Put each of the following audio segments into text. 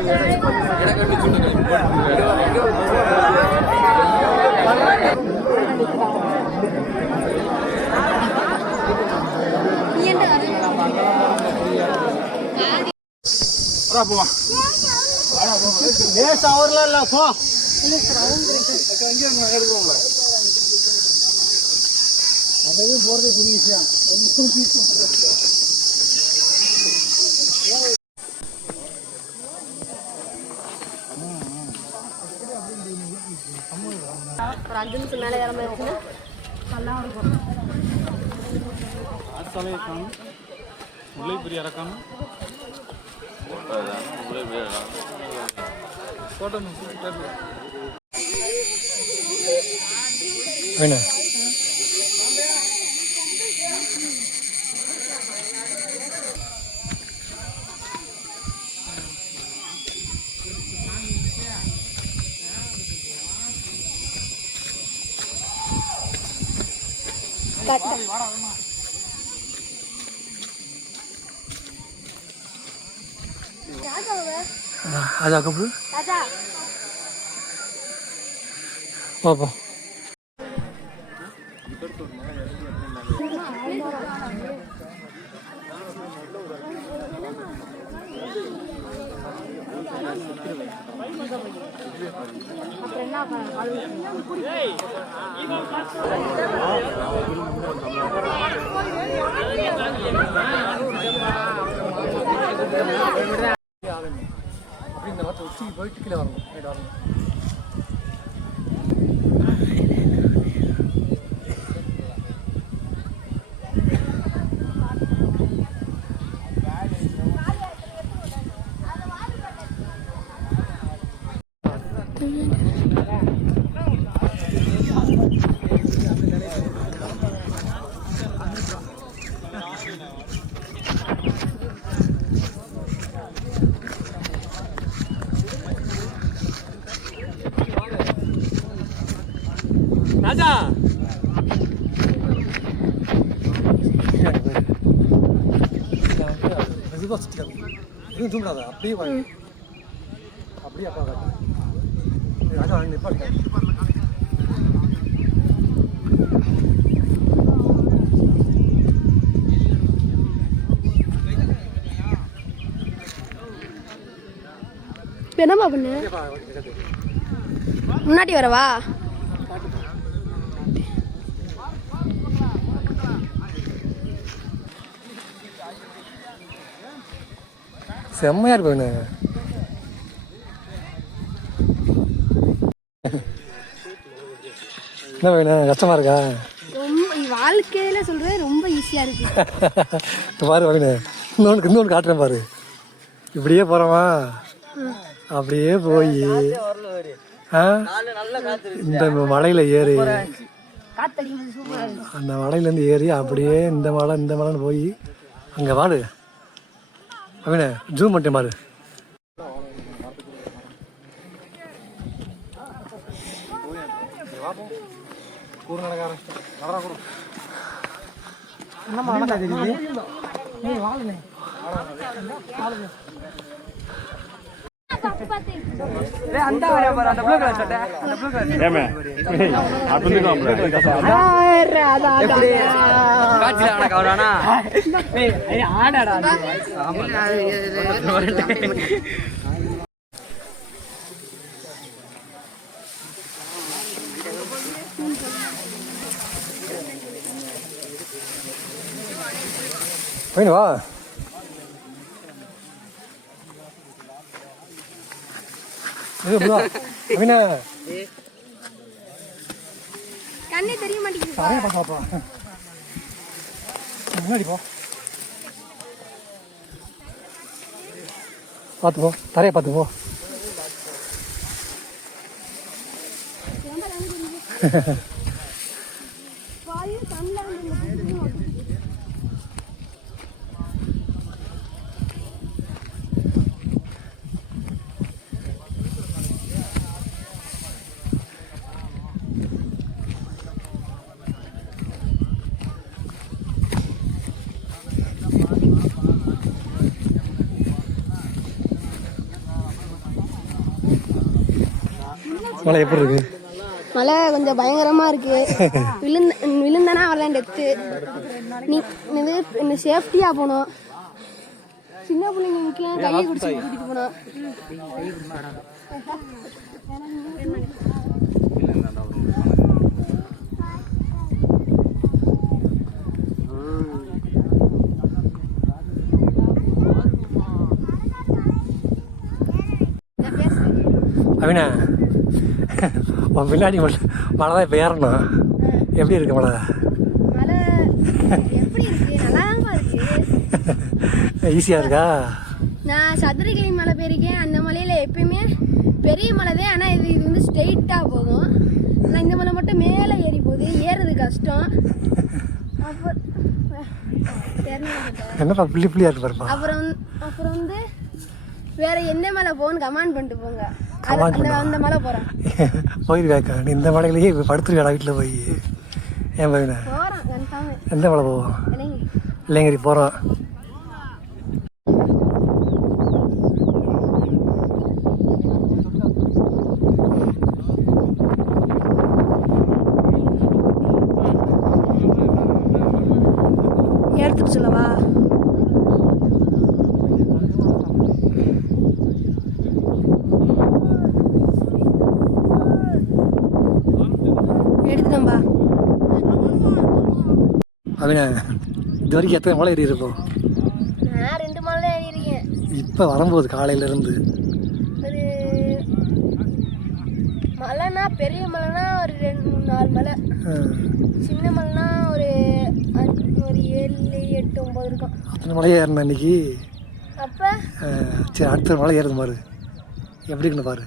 ஒரு 5 நிமிஷம் மேலே ஏற மாதிரி நல்லா இருக்கும். முல்லைப்பெரிய இறக்காம வேணும். आजा कपूर पापा இந்த வார்த்தை உச்சி போயிட்டு கீழே வரணும். ராஜா மெதுவாக சுற்றிக்காது, எதுவும் தூண்டாத, அப்படியே வாங்க, அப்படியே அப்பா காட்டு. ராஜா வாங்கி நிற்பாங்க. என்னம்மா பண்ணு, முன்னாடி வரவா? செம்மையா இருக்கு. என்ன வேணும், கஷ்டமா இருக்கா? ரொம்ப வாழ்க்கையில சொல்றது ரொம்ப ஈஸியா இருக்கு. பாரு வேணு, இன்னொன்று காட்டுறேன் பாரு. இப்படியே போறோமா, அப்படியே போய் இந்த மலையில ஏறி, அந்த மலையிலேருந்து ஏறி அப்படியே இந்த மலைன்னு போய் அங்கே வாடு அவனே ஜூம் பண்ணிட்டேன் பாரு. வா கண்ணே தெரிய மாட்டேங்குது. முன்னாடி போ, பார்த்து போ, தரையை பார்த்து போ. மழை எப்படி இருக்கு? மழை கொஞ்சம் பயங்கரமா இருக்கு. விழுந்தனா அவர்தான் டெத்து. நீ இது சேஃப்டியா போகணும். சின்ன பிள்ளைங்க முக்கியம் கையை பிடிச்சி கூட்டிட்டு போனோம். அவினா உன் பின்னாடி மழை தான் இப்போ ஏறணும். எப்படி இருக்கு மழை? மழை எப்படி இருக்கு? நல்லா இருக்கு. ஈஸியாக இருக்கா? நான் சதுரகிரி மலை போயிருக்கேன். அந்த மலையில் எப்பயுமே பெரிய மலை தான். ஆனால் இது வந்து ஸ்ட்ரெயிட்டாக போகும். ஆனால் இந்த மலை மட்டும் மேலே ஏறி போகுது. ஏறுறது கஷ்டம். என்னப்பா புள்ளி புள்ளியாக இருக்கு பாருப்பா. அப்புறம் வந்து வேற எந்த மலை போகணும்னு கமெண்ட் பண்ணிட்டு போங்க. அந்த மலை போகிறேன். போயிருக்காக்கா நீ இந்த மலையிலேயே படுத்துருக்கா வீட்டில் போய். ஏன் பையனா போகிறோம் கன்ஃபார்ம். எந்த மலை போவோம்? இல்லைங்கரி போகிறோம். எடுத்துட்டு சொல்லவா? எடுத்துட்டோம்பா. அவனா இது வரைக்கும் எத்தனை மலை ஏறி இருப்போம்? நான் 2 மலை தான் ஏறியிருக்கேன். இப்போ வரும்போது காலையிலேருந்து ஒரு மலைனா பெரிய மலைனா ஒரு 2-4 மலை. சின்ன மலைனா ஒரு 7, 8, 9 இருக்கும். அத்தனை மலையே ஏறின அன்னைக்கு. அப்போ சரி அடுத்த மலை ஏறுது பாரு எப்படி இருக்குன்னு பாரு.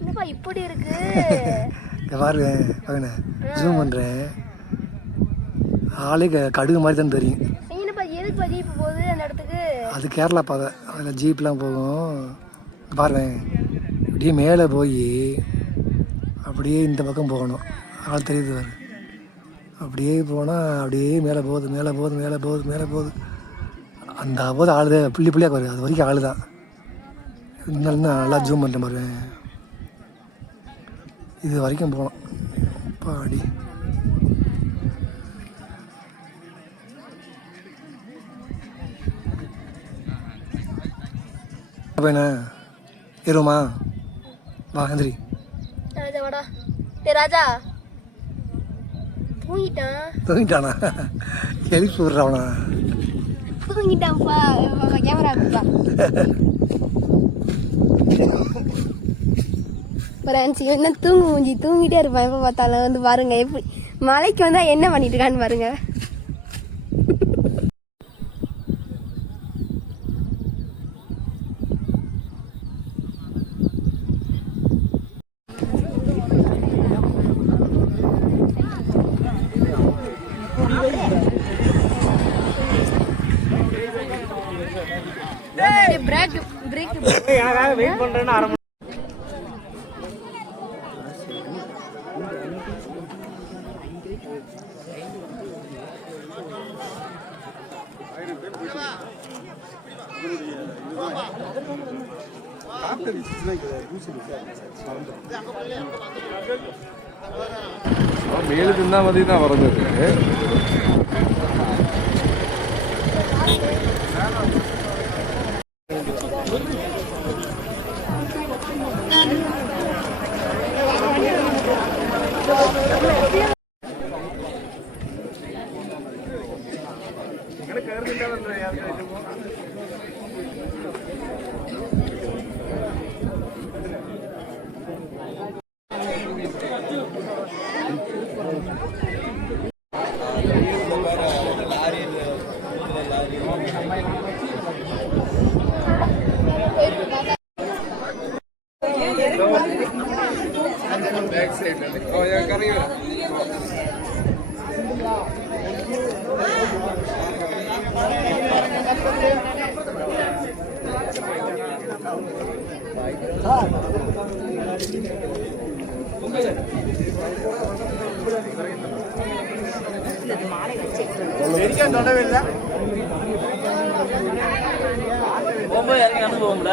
என்னப்பா இப்படி இருக்கு? பாரு அவனை ஜூம் பண்ணுறேன். ஆளே கடுகு மாதிரி தான் தெரியும். என்னப்பா எதுக்குப்பா ஜீப்பு போகுது அந்த இடத்துக்கு? அது கேரளா பாதை. அதில் ஜீப்லாம் போகும். பாருவேன் அப்படியே மேலே போய் அப்படியே இந்த பக்கம் போகணும். ஆள் தெரியுது பாரு. அப்படியே போனால் அப்படியே மேலே போகுது மேலே போகுது மேலே போகுது மேலே போகுது. அந்த போது ஆள் தான் புள்ளி புள்ளியாக பாரு. அது வரைக்கும் ஆள் தான். இருந்தாலும் நல்லா ஜூம் பண்ணுற மாதிரி இது வரைக்கும் போகணும். பாடி பையனா ஏறுமா? வா எந்திரி. ராஜா வாடா. ராஜா தூங்கிட்டானா? எழுப்பி விடுறாவனா? தூங்கிட்டான்ப்பா. கேமரா இருக்குப்பா. என்ன தூங்கிட்டே இருப்பான். எப்போ பார்த்தாலும் வந்து பாருங்க எப்படி மலைக்கு வந்தா என்ன பண்ணிட்டு இருக்கான்னு பாருங்க. வெயிட் பண்றேன்னு മേല് തിന്നാ മതി എന്നാ പറഞ്ഞത്. போகும்போது இறங்கி அனுபவம்ல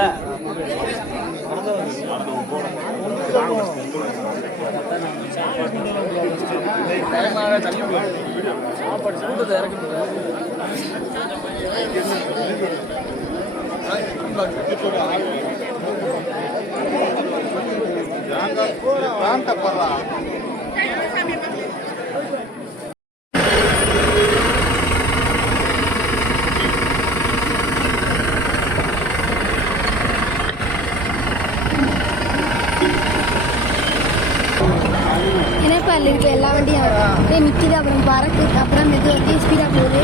இணைப்பால் இருக்க எல்லா வண்டியும் அப்படியே நிற்கிது, அப்புறம் பறக்குது, அப்புறம் மெது ஸ்பீடாக போகுது.